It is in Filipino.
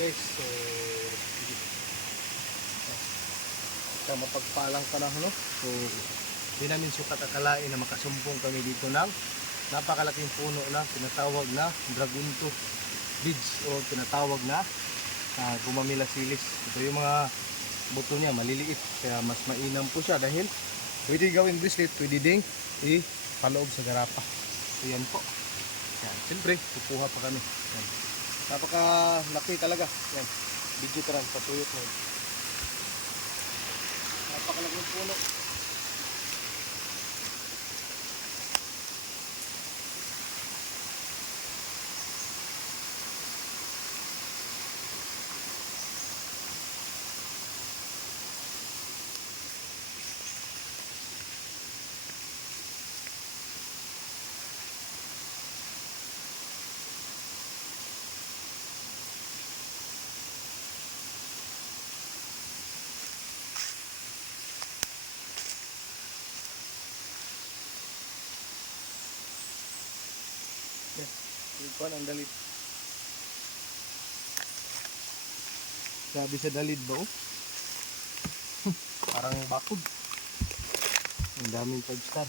guys, so sa mapagpalang panahon, no? So di namin sukat akalain na makasumpong kami dito ng napakalaking puno na tinatawag na dragunto beads o tinatawag na gumamilasilis. Ito yung mga buto niya, maliliit, kaya mas mainam po siya dahil pwede gawing bracelet, pwede ding ipaloob sa garapa. So yan po. Yan. Siyempre, kukuha pa kami. Yan. Napakalaki talaga. Yan. Video taran, patuyot mo. Napakalaking puno. Ikuan ang dalit. Sabi sa dalit ba, oh? Parang bakod. Ang daming 5 star.